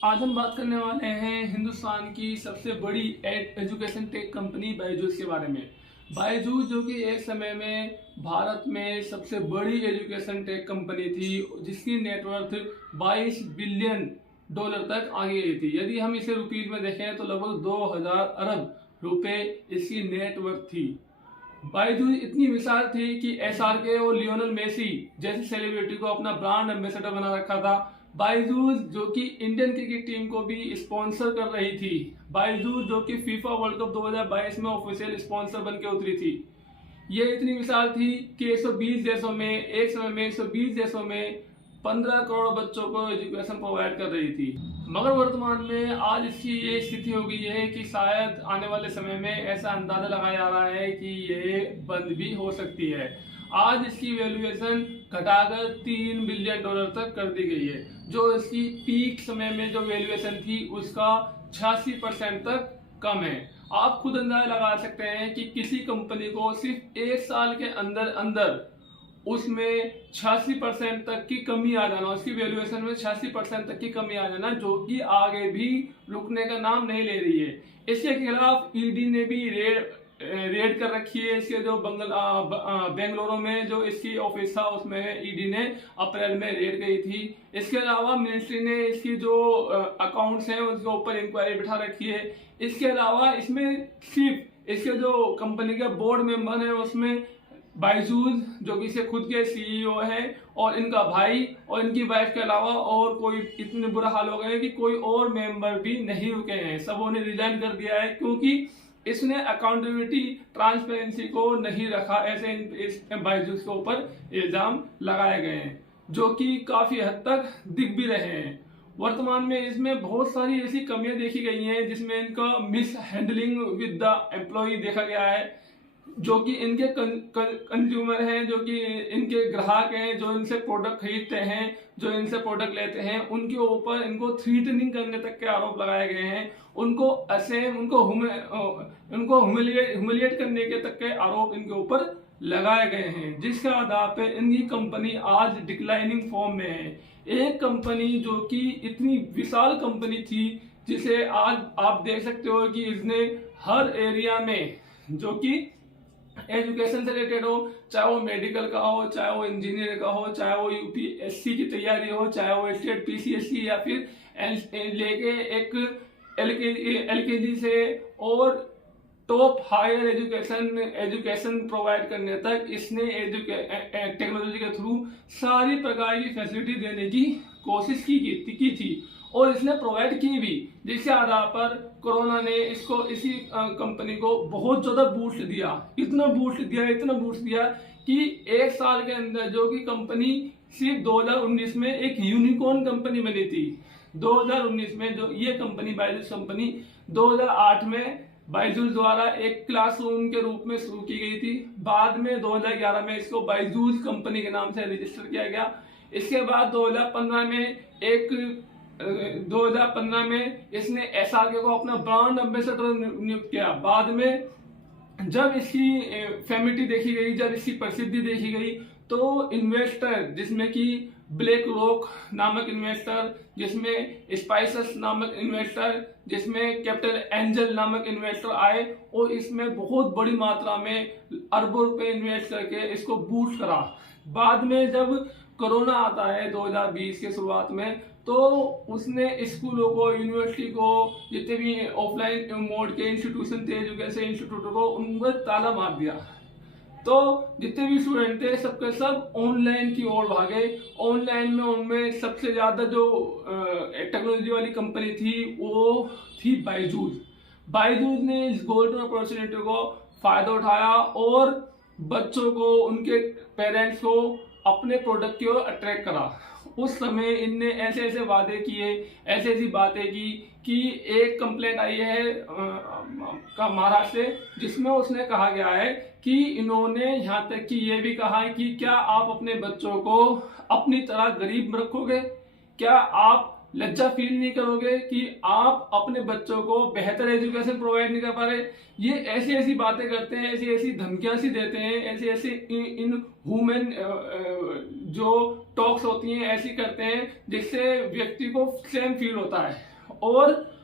आज हम बात करने वाले हैं हिंदुस्तान की सबसे बड़ी एजुकेशन टेक कंपनी बायजूस के बारे में। बायजूस जो कि एक समय में भारत में सबसे बड़ी एजुकेशन टेक कंपनी थी, जिसकी नेटवर्थ 22 बिलियन डॉलर तक आगे गई थी। यदि हम इसे रुपीज में देखें तो लगभग 2000 अरब रुपए इसकी नेटवर्थ थी। बायजूस इतनी विशाल थी कि एसआरके और लियोनेल मेसी जैसी सेलिब्रिटी को अपना ब्रांड एम्बेसडर बना रखा था। बायजूस जो कि इंडियन क्रिकेट टीम को भी स्पॉन्सर कर रही थी। बायजूस जो कि फीफा वर्ल्ड कप 2022 में ऑफिशियल स्पॉन्सर बन के उतरी थी। ये इतनी विशाल थी कि 120 देशों में एक समय में 120 देशों में 15 करोड़ बच्चों को एजुकेशन प्रोवाइड कर रही थी। मगर वर्तमान में आज इसकी ये स्थिति हो गई है कि शायद आने वाले समय में ऐसा अंदाजा लगाया जा रहा है कि ये बंद भी हो सकती है। आज इसकी वैल्यूएशन घटाकर 3 बिलियन डॉलर तक कर दी गई है, जो इसकी पीक समय में जो वैल्यूएशन थी उसका 86% तक कम है। आप खुद अंदाजा लगा सकते हैं कि किसी कंपनी को सिर्फ एक साल के अंदर अंदर उसमें 86% तक की कमी आ जाना, उसकी वैल्यूएशन में 86% तक की कमी आ जाना, जो कि आगे भी रुकने का नाम नहीं ले रही है। इसके खिलाफ ईडी ने भी रेड कर रखी है। इसके जो बेंगलुरु में जो इसकी ऑफिस था उसमें ईडी ने अप्रैल में रेड गई थी। इसके अलावा मिनिस्ट्री ने इसकी जो अकाउंट्स हैं उसके ऊपर इंक्वायरी बिठा रखी है। इसके अलावा इसमें सिर्फ इसके जो कंपनी के बोर्ड मेंबर है उसमें बायजूस जो कि इसे खुद के सीईओ है और इनका भाई और इनकी वाइफ के अलावा और कोई इतने बुरा हाल हो गए कि कोई और मेंबर भी नहीं रुके हैं। सबों ने रिजाइन कर दिया है क्योंकि इसने अकाउंटेबिलिटी ट्रांसपेरेंसी को नहीं रखा। ऐसे इस बायजूस के ऊपर इल्जाम लगाए गए हैं जो कि काफी हद तक दिख भी रहे हैं। वर्तमान में इसमें बहुत सारी ऐसी कमियां देखी गई हैं जिसमें इनका mishandling with the employ देखा गया है। जो कि इनके कंज्यूमर हैं, जो कि इनके ग्राहक हैं, जो इनसे प्रोडक्ट खरीदते हैं, जो इनसे प्रोडक्ट लेते हैं, उनके ऊपर इनको थ्रीटनिंग करने तक के आरोप लगाए गए हैं। उनको असेम उनको ह्यूमिलिएट करने के तक के आरोप इनके ऊपर लगाए गए हैं, जिसके आधार पर इनकी कंपनी आज डिक्लाइनिंग फॉर्म में है। एक कंपनी जो कि इतनी विशाल कंपनी थी, जिसे आज आप देख सकते हो कि इसने हर एरिया में जो कि एजुकेशन से रिलेटेड हो, चाहे वो मेडिकल का हो, चाहे वो इंजीनियर का हो, चाहे वो यूपीएससी की तैयारी हो, चाहे वो स्टेट पीसीएससी या फिर लेके एक एलकेजी से और टॉप हायर एजुकेशन प्रोवाइड करने तक इसने टेक्नोलॉजी के थ्रू सारी प्रकार की फैसिलिटी देने की कोशिश की थी और इसने प्रोवाइड की भी, जिसके आधार पर कोरोना ने इसी कंपनी को बहुत ज्यादा बूस्ट दिया। इतना बूस्ट दिया कि एक साल के अंदर जो कि कंपनी सिर्फ 2019 में एक यूनिकॉर्न कंपनी बनी थी। 2019 में जो ये कंपनी बायजूस कंपनी 2008 में बायजूस द्वारा एक क्लासरूम के रूप में शुरू की गई थी। बाद में 2011 में इसको बायजूस कंपनी के नाम से रजिस्टर किया गया। इसके बाद 2015 में इसने एसआरके को अपना ब्रांड एम्बेसडर नियुक्त किया। बाद में जब इसकी फेमिलिटी देखी गई, जब इसकी प्रसिद्धि देखी गई, तो इन्वेस्टर जिसमें कि ब्लैक रॉक नामक इन्वेस्टर, जिसमें स्पाइसेस नामक इन्वेस्टर, जिसमें कैपिटल एंजल नामक इन्वेस्टर आए और इसमें बहुत बड़ी मात्रा में अरबों रुपए इन्वेस्ट करके इसको बूस्ट करा। बाद में जब कोरोना आता है 2020 के शुरुआत में, तो उसने स्कूलों को, यूनिवर्सिटी को, जितने भी ऑफलाइन मोड के इंस्टीट्यूशन थे, एजुकेशन इंस्टीट्यूट को, उन पर ताला मार दिया। तो जितने भी स्टूडेंट थे सबके सब ऑनलाइन की ओर भागे। ऑनलाइन में उनमें सबसे ज्यादा जो टेक्नोलॉजी वाली कंपनी थी वो थी बायजूस। बायजूस ने इस गोल्डन अपॉर्चुनिटी को फायदा उठाया और बच्चों को, उनके पेरेंट्स को अपने प्रोडक्ट की ओर अट्रैक्ट करा। उस समय इनने ऐसे वादे किए, ऐसी बातें की कि एक कंप्लेंट आई है महाराष्ट्र से, जिसमें उसने कहा गया है कि इन्होंने यहाँ तक कि ये भी कहा है कि क्या आप अपने बच्चों को अपनी तरह गरीब रखोगे? क्या आप लज्जा फील नहीं करोगे कि आप अपने बच्चों को बेहतर एजुकेशन प्रोवाइड नहीं कर पा रहे? ये ऐसी बातें करते हैं, ऐसी धमकियां सी देते हैं, ऐसे इन ह्यूमन जो टॉक्स होती हैं ऐसी करते हैं जिससे व्यक्ति को सेम फील होता है। और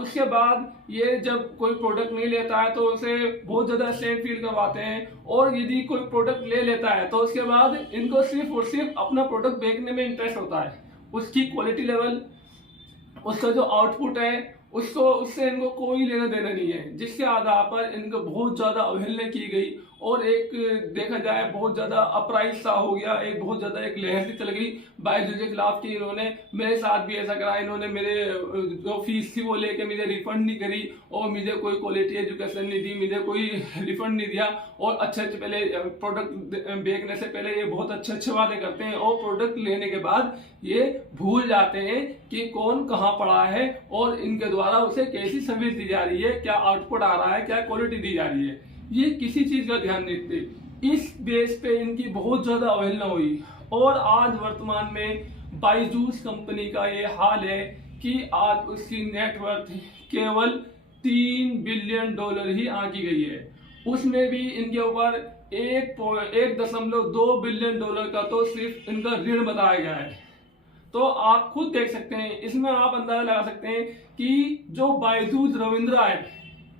उसके बाद ये जब कोई प्रोडक्ट नहीं लेता है तो उसे बहुत ज़्यादा सेम फील करवाते हैं, और यदि कोई प्रोडक्ट ले लेता है तो उसके बाद इनको सिर्फ और सिर्फ अपना प्रोडक्ट बेचने में इंटरेस्ट होता है। उसकी क्वालिटी लेवल, उसका जो आउटपुट है, उससे इनको कोई लेना देना नहीं है, जिसके आधार पर इनको बहुत ज़्यादा अवहेलना की गई और एक देखा जाए बहुत ज़्यादा अपराइज सा हो गया, एक बहुत ज़्यादा एक लहर सी चल गई बायजूस के खिलाफ कि इन्होंने मेरे साथ भी ऐसा करा, इन्होंने मेरे जो फीस थी वो लेके मुझे रिफंड नहीं करी और मुझे कोई क्वालिटी एजुकेशन नहीं दी, मुझे कोई रिफंड नहीं दिया, और अच्छे पहले प्रोडक्ट बेचने से पहले ये बहुत अच्छे वादे करते हैं और प्रोडक्ट लेने के बाद ये भूल जाते हैं कि कौन कहाँ पड़ा है और इनके द्वारा उसे कैसी सर्विस दी जा रही है, क्या आउटपुट आ रहा है, क्या क्वालिटी दी जा रही है, ये किसी चीज का ध्यान नहीं देते। इस बेस पे इनकी बहुत ज्यादा अवहेलना हुई और आज वर्तमान में बायजूस कंपनी का ये हाल है कि आज उसकी नेटवर्थ केवल $3 बिलियन ही आंकी गई है। उसमें भी इनके ऊपर 1.2 बिलियन डॉलर का तो सिर्फ इनका ऋण बताया गया है। तो आप खुद देख सकते हैं, इसमें आप अंदाजा लगा सकते हैं कि जो बायजूस रविंद्रा है,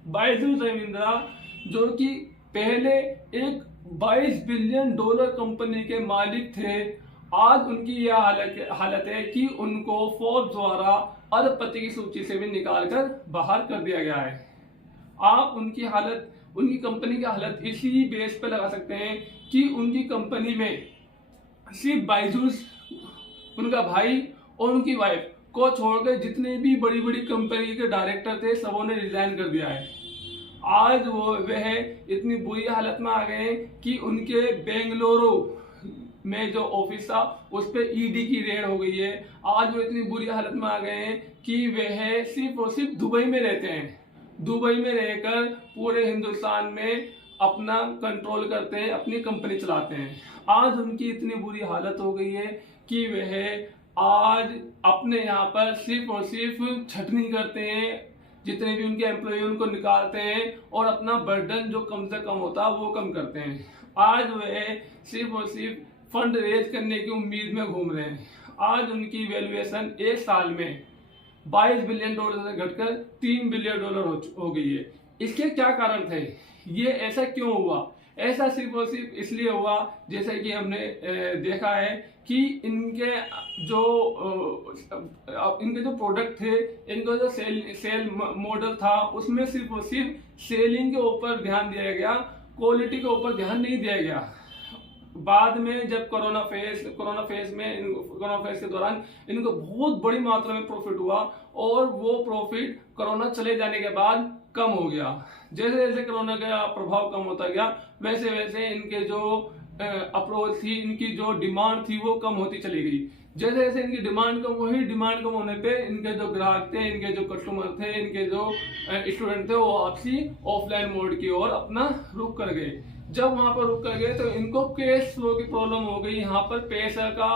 बायजूस रविंद्रा जो कि पहले एक $22 बिलियन कंपनी के मालिक थे, आज उनकी यह हालत है कि उनको फोर्ब्स द्वारा अरबपति की सूची से भी निकालकर बाहर कर दिया गया है। आप उनकी हालत, उनकी कंपनी की हालत इसी बेस पे लगा सकते हैं कि उनकी कंपनी में सिर्फ बायजूस, उनका भाई और उनकी वाइफ को छोड़कर जितने भी बड़ी बड़ी कंपनी के डायरेक्टर थे सबों ने रिजाइन कर दिया है। आज वह इतनी बुरी हालत में आ गए हैं कि उनके बेंगलुरु में जो ऑफिस था उस पे ईडी की रेड हो गई है। आज वो इतनी बुरी हालत में आ गए हैं कि वह सिर्फ और सिर्फ दुबई में रहते हैं। दुबई में रहकर पूरे हिंदुस्तान में अपना कंट्रोल करते हैं, अपनी कंपनी चलाते हैं। आज उनकी इतनी बुरी हालत हो गई है कि वह आज अपने यहाँ पर सिर्फ और सिर्फ छटनी करते हैं, जितने भी उनके एम्प्लॉय उनको निकालते हैं और अपना बर्डन जो कम से कम होता है वो कम करते हैं। आज वह सिर्फ और सिर्फ फंड रेज करने की उम्मीद में घूम रहे हैं। आज उनकी वैल्यूएशन एक साल में $22 बिलियन से घटकर $3 बिलियन हो गई है। इसके क्या कारण थे, ये ऐसा क्यों हुआ? ऐसा सिर्फ और सिर्फ इसलिए हुआ, जैसे कि हमने देखा है कि इनके जो प्रोडक्ट थे, इनका जो सेल मॉडल था उसमें सिर्फ और सिर्फ सेलिंग के ऊपर ध्यान दिया गया, क्वालिटी के ऊपर ध्यान नहीं दिया गया। बाद में जब कोरोना फेज के दौरान इनको बहुत बड़ी मात्रा में प्रॉफिट हुआ और वो प्रॉफिट कोरोना चले जाने के बाद कम हो गया। जैसे जैसे कोरोना का प्रभाव कम होता गया वैसे वैसे इनके जो अप्रोच थी, इनकी जो डिमांड थी वो कम होती चली गई। जैसे जैसे इनकी डिमांड कम होने पे इनके जो ग्राहक थे, इनके जो कस्टमर थे, इनके जो स्टूडेंट थे वो आपसी ऑफलाइन मोड की ओर अपना रुख कर गए। जब वहां पर रुक कर गए तो इनको कैश फ्लो की प्रॉब्लम हो गई। यहाँ पर पैसा का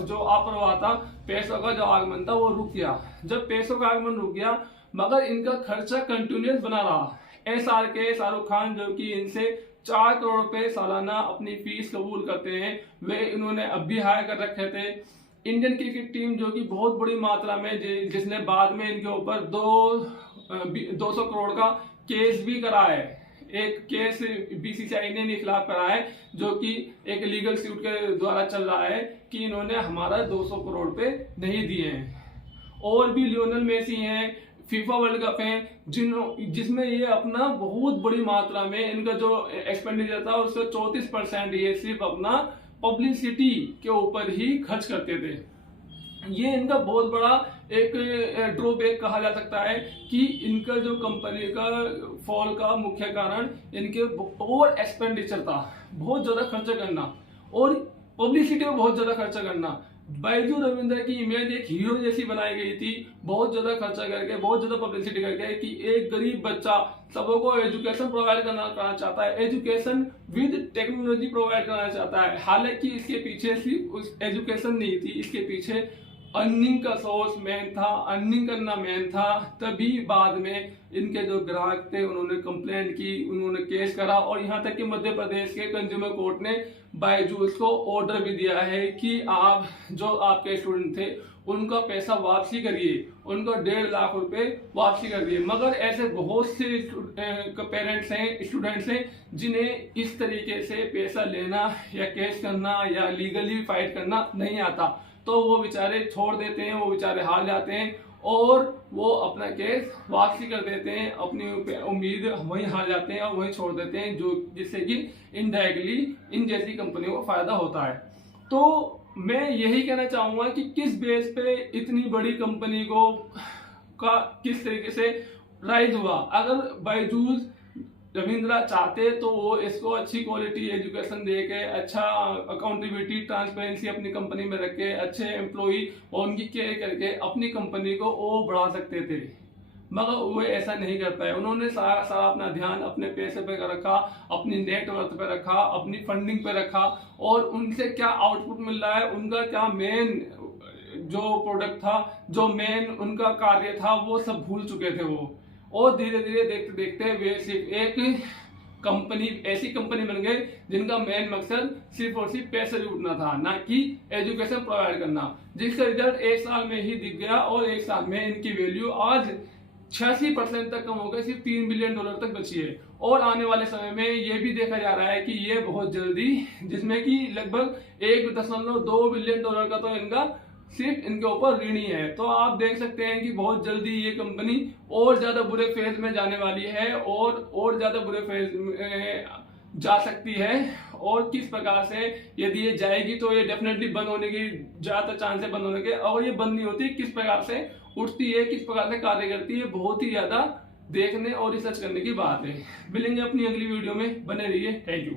जो आप्रवाह था, पैसों का जो आगमन था वो रुक गया। जब पैसों का आगमन रुक गया मगर इनका खर्चा कंटिन्यूस बना रहा। SRK शाहरुख खान जो कि इनसे 4 करोड़ रुपए सालाना अपनी फीस कबूल करते हैं, वे इन्होंने अब भी हायर कर रखे थे। इंडियन क्रिकेट टीम जो कि बहुत बड़ी मात्रा में जिसने बाद में इनके ऊपर 200 करोड़ का केस भी करा है। एक केस BCCI ने इनके खिलाफ करा है जो कि एक लीगल सूट के द्वारा चल रहा है कि इन्होंने हमारा 200 करोड़ रुपए नहीं दिए हैं। और भी लियोनेल मेसी हैं, फीफा वर्ल्ड कप है जिसमें ये अपना बहुत बड़ी मात्रा में इनका जो एक्सपेंडिचर था उसका 34% ये सिर्फ अपना पब्लिसिटी के ऊपर ही खर्च करते थे। ये इनका बहुत बड़ा एक ड्रॉबैक कहा जा सकता है कि इनका जो कंपनी का फॉल का मुख्य कारण इनके ओवर एक्सपेंडिचर था, बहुत ज्यादा खर्चा करना और पब्लिसिटी में बहुत ज्यादा खर्चा करना। बायजू रविंद्र की इमेज एक हीरो जैसी बनाई गई थी, बहुत ज्यादा खर्चा करके, बहुत ज्यादा पब्लिसिटी करके कि एक गरीब बच्चा सबको एजुकेशन प्रोवाइड करना चाहता है, एजुकेशन विद टेक्नोलॉजी प्रोवाइड करना चाहता है। हालांकि इसके पीछे सिर्फ उस एजुकेशन नहीं थी, इसके पीछे अर्निंग का सोर्स मेन था, अर्निंग करना मेन था। तभी बाद में इनके जो ग्राहक थे उन्होंने कंप्लेंट की, उन्होंने केस करा और यहाँ तक कि मध्य प्रदेश के कंज्यूमर कोर्ट ने बायजूस को ऑर्डर भी दिया है कि आप जो आपके स्टूडेंट थे उनका पैसा वापसी करिए उनको 1.5 लाख रुपए वापसी कर दिए। मगर ऐसे बहुत से पेरेंट्स हैं, स्टूडेंट्स हैं जिन्हें इस तरीके से पैसा लेना या केस करना या लीगली फाइट करना नहीं आता, तो वो बेचारे छोड़ देते हैं, वो बेचारे हार जाते हैं और वो अपना केस वापसी कर देते हैं, अपनी उम्मीद वहीं हार जाते हैं और वहीं छोड़ देते हैं, जो जिससे कि इनडायरेक्टली इन जैसी कंपनियों को फायदा होता है। तो मैं यही कहना चाहूंगा कि किस बेस पे इतनी बड़ी कंपनी को का किस तरीके से राइज हुआ। अगर बायजूस रविंद्रा चाहते तो वो इसको अच्छी क्वालिटी एजुकेशन दे के, अच्छा अकाउंटेबिलिटी ट्रांसपेरेंसी अपनी कंपनी में रख के, अच्छे एम्प्लॉई और उनकी केयर करके अपनी कंपनी को और बढ़ा सकते थे, मगर वो ऐसा नहीं कर पाए। उन्होंने सारा अपना ध्यान अपने पैसे पे रखा, अपनी नेटवर्थ पे रखा, अपनी फंडिंग पे रखा और उनसे क्या आउटपुट मिल रहा है, उनका क्या मेन जो प्रोडक्ट था, जो मेन उनका कार्य था, वो सब भूल चुके थे वो। और धीरे धीरे देखते देखते वे सिर्फ एक कंपनी, ऐसी कंपनी बन गए जिनका मेन मकसद सिर्फ और सिर्फ पैसे लूटना था, ना कि एजुकेशन प्रोवाइड करना, जिसका रिजल्ट 1 साल में ही दिख गया। और 1 साल में इनकी वैल्यू आज 86% तक कम होकर सिर्फ $3 बिलियन तक बची है। और आने वाले समय में ये भी देखा जा रहा है कि ये बहुत जल्दी, जिसमें कि लगभग $1.2 बिलियन का तो इनका सिर्फ इनके ऊपर ऋणी है। तो आप देख सकते हैं कि बहुत जल्दी ये कंपनी और ज्यादा बुरे फेज में जाने वाली है और ज्यादा बुरे फेज में जा सकती है। और किस प्रकार से यदि ये जाएगी तो ये डेफिनेटली बंद होने की ज्यादा चांस है, बंद होने के। और ये बंद नहीं होती, किस प्रकार से उठती है, किस प्रकार से कार्य करती है, बहुत ही ज्यादा देखने और रिसर्च करने की बात है। मिलेंगे अपनी अगली वीडियो में, बने रहिए। Thank you.